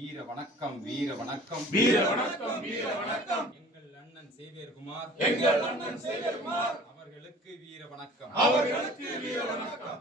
வீர வணக்கம் வீர வணக்கம் வீர வணக்கம் வீர வணக்கம். எங்கள் அண்ணன் சேவியர் குமார் அவர்களுக்கு வீர வணக்கம் அவர்களுக்கு வீர வணக்கம்.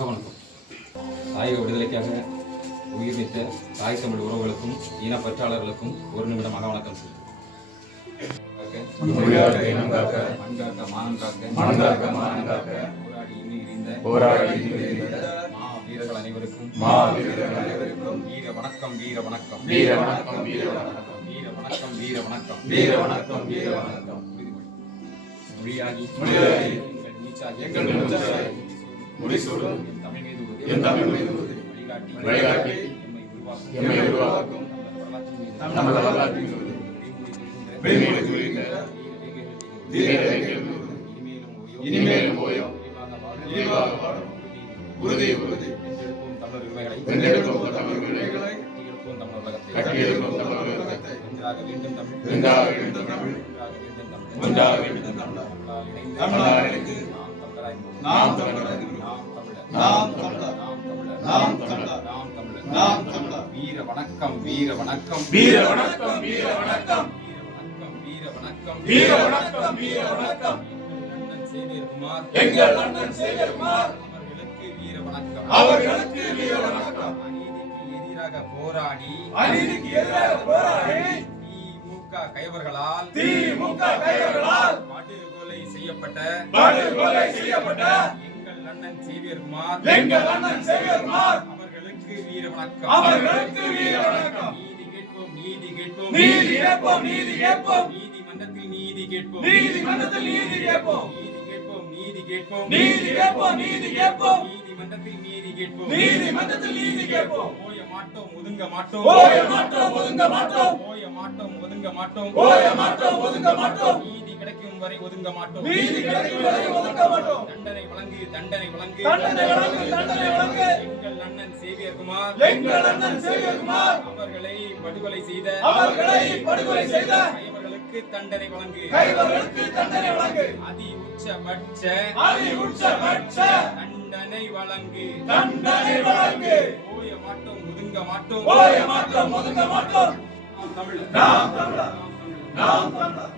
வணக்கம். தாயக விடுதலைக்காக உயிர் நீத்த தாய் தமிழ் உறவுகளுக்கும் இனப்பற்றாளர்களுக்கும் ஒரு நிமிடம் வணக்கம் போராடி வீரர்கள் அனைவருக்கும் வீர வணக்கம் வீர வணக்கம் வீர வணக்கம் வீர வணக்கம் வீர வணக்கம் வீர வணக்கம் வீர வணக்கம் வீர வணக்கம். மொழியாகி எங்கள் முடிசூடும் என் தமிழ் மீது வழிகாட்டி எம்மை உருவாக்கும் நமது வரலாற்றின் இனிமேலும் ஓயும் இழிவாக வாழும் உறுதி வென்றெடுக்கும் தமிழ் உரிமைகளை கட்டியெழுப்பும் தமிழ் உலகத்தை ஒன்றாக வேண்டும் தமிழால் இணைந்து நாம் தமிழர் வீர வணக்கம் வீர வணக்கம் வீர வணக்கம் வீர வணக்கம் வீர வணக்கம் வீர வணக்கம் வீர வணக்கம். எங்கள் அண்ணன் சேவியர் குமார் அவர்களுக்கு வீர வணக்கம் அவர்களுக்கு வீர வணக்கம். அநீதிக்கு எதிராக போராடி திமுக கைவர்களால் படுகொலை செய்யப்பட்ட எங்கள் அண்ணன் சேவியர் குமார் அவர்களுக்கு வீர வணக்கம் அவர்களுக்கு வீர வணக்கம். நீதி கேட்போம் நீதி கேட்போம் நீதிமன்றத்தில் நீதி கேட்போம் நீதி கேட்போம் நீதிமன்றத்தில் நீதி கேட்போம். ஒதுங்க மாட்டோம் நீதி கிடைக்கும் வரை ஒதுங்க மாட்டோம் தண்டனை வழங்கு எங்கள் அண்ணன் சேவியர் குமார் அவர்களை படுகொலை செய்த கைவர்களுக்கு தண்டனை வழங்கு அதி உச்சபட்ச தண்டனை வழங்கு ஓய மாட்டோம் ஒதுங்க மாட்டோம் நாம் தமிழர்.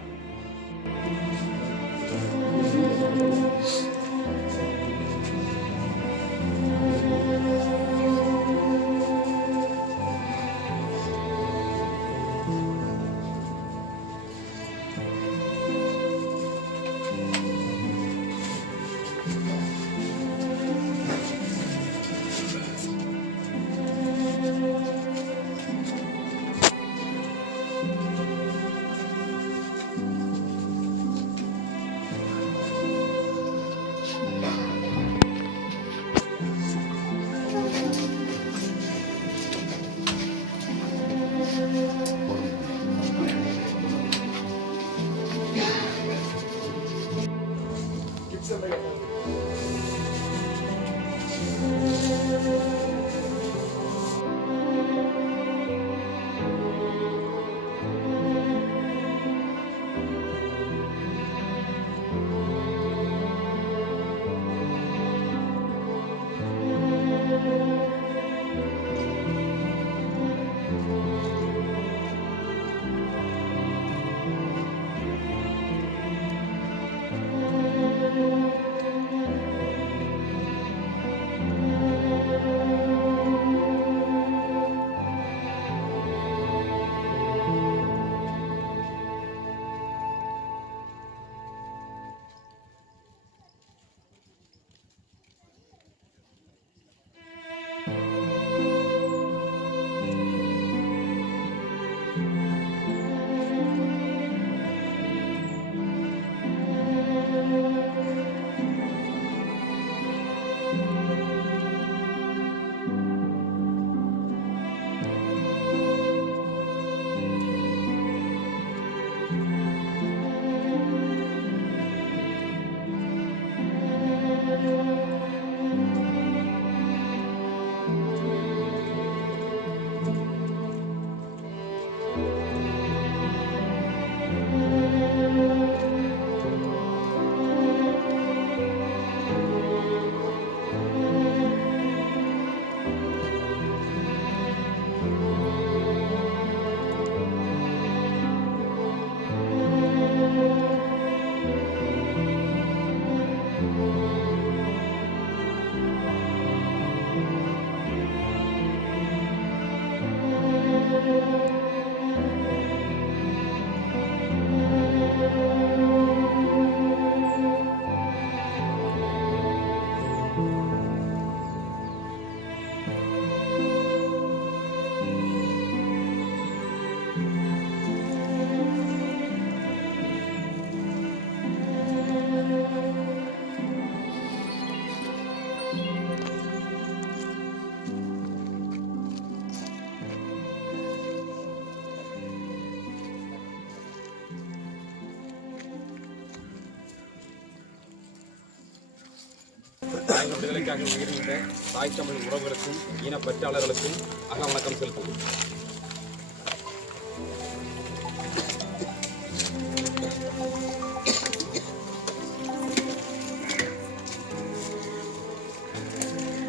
தமிழக விடுதலைக்காக உயிர்ந்த தாய் தமிழ் உறவுகளுக்கும் இனப்பற்றாளர்களுக்கும் வணக்கம் செலுத்துவோம்.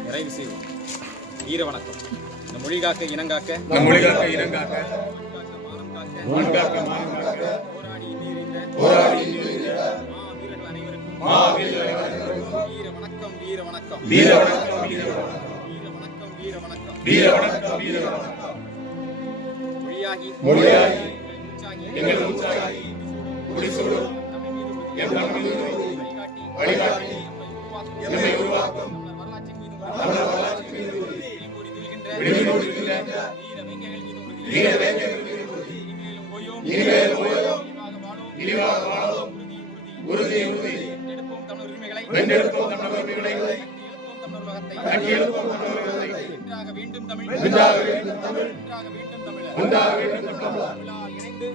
நிறைவு செய்வோம். வீர வணக்கம். இந்த மொழி காக்க இனங்காக்க போராடி வீர வணக்கம் வீர வணக்கம் வீர வணக்கம் வீர வணக்கம் வீர வணக்கம் வீர வணக்கம் வீர வணக்கம் மொழியாகி எங்கள் உற்சாகி முடிசூடும் எம் தமிழ் மீது வழிகாட்டி எம்மை உருவாக்கும் வரலாற்றின் மீது விழிமூடி திகழ்கின்ற வீர வேங்கைகள் மீது இனிமேலும் ஓயோம் இழிவாக வாழும் உறுதி வென்றெடுப்போம் தமிழர் உரிமைகளை கட்டி எழுப்போம் தமிழர் உலகத்தை வென்றாக வேண்டும் தமிழ்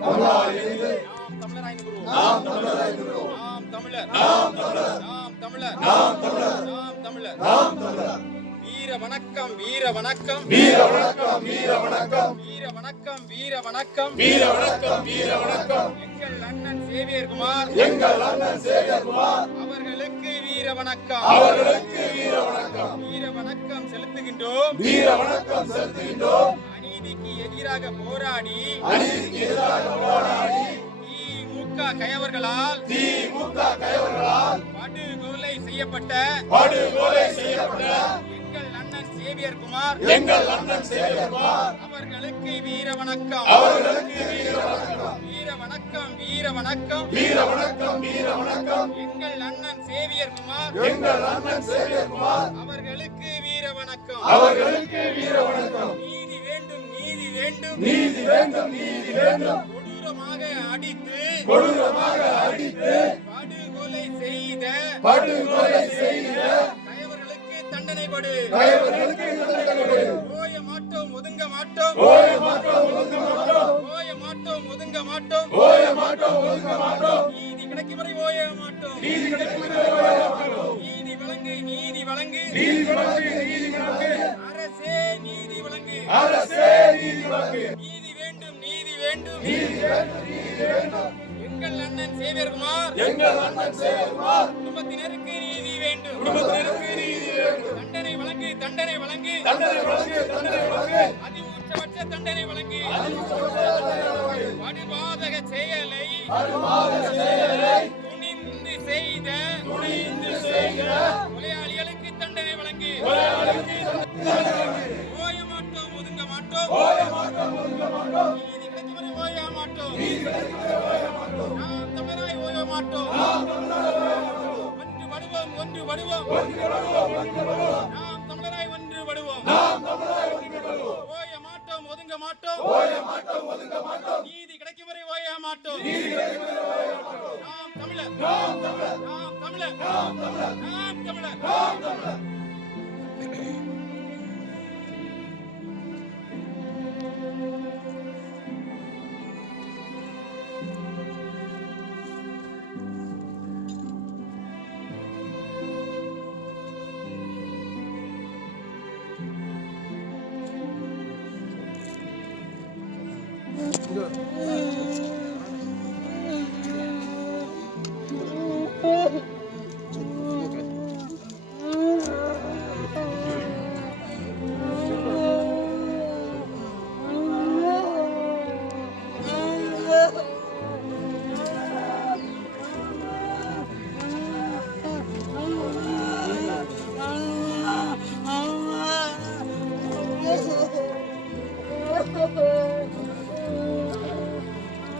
தமிழால் இணைந்து நாம் தமிழர். வீர வணக்கம் வீர வணக்கம் வீர வணக்கம் வீர வணக்கம் வீர வணக்கம் வீர வணக்கம் வீர வணக்கம் வீர வணக்கம் எங்கள் அண்ணன் சேவியர் குமார் அவர்களுக்கு வீர வணக்கம் வீர வணக்கம் செலுத்துகின்றோம் அநீதிக்கு எதிராக போராடி திமுக கயவர்களால் படுகொலை செய்யப்பட்ட எங்கள் அண்ணன் சேவியர் குமார் அவர்களுக்கு வீர வணக்கம் வீர வணக்கம் வீர வணக்கம் வீர வணக்கம் வீர வணக்கம் எங்கள் அண்ணன் சேவியர் குமார் அவர்களுக்கு வீர வணக்கம் நீதி வேண்டும் நீதி வேண்டும் நீதி வேண்டும் நீதி வேண்டும் கொடூரமாக அடித்து படுகொலை செய்த தண்டனை கொடு. ஓய மாட்டோம் ஒதுங்க மாட்டோம் நீதி கிடைக்கும் வரை ஓய மாட்டோம் நீதி வழங்கு அரசே நீதி வழங்கு நீதி வேண்டும் எங்கள் அண்ணன் சேவியர் குமார் குடும்பத்தினருக்கு நீதி வேண்டும் தண்டனை வழங்கு அதி உச்சபட்ச தண்டனை வழங்கு படுபாதக செயலை துணிந்து செய்த கொலையாளிகளுக்கு தண்டனை வழங்கு ஓய மாட்டோம் ஒதுங்க மாட்டோம் நீதி கிடைக்கும் வரை ஓய மாட்டோம் நாம் தமிழராய் ஓய மாட்டோம் ஒன்று வருவோம் நாம் தமிழராய் ஒன்று வருவோம் ஓய மாட்டோம் ஒதுங்க மாட்டோம் நீதி கிடைக்கும் வரை ஓய மாட்டோம் நாம் தமிழர்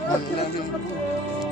Thank you.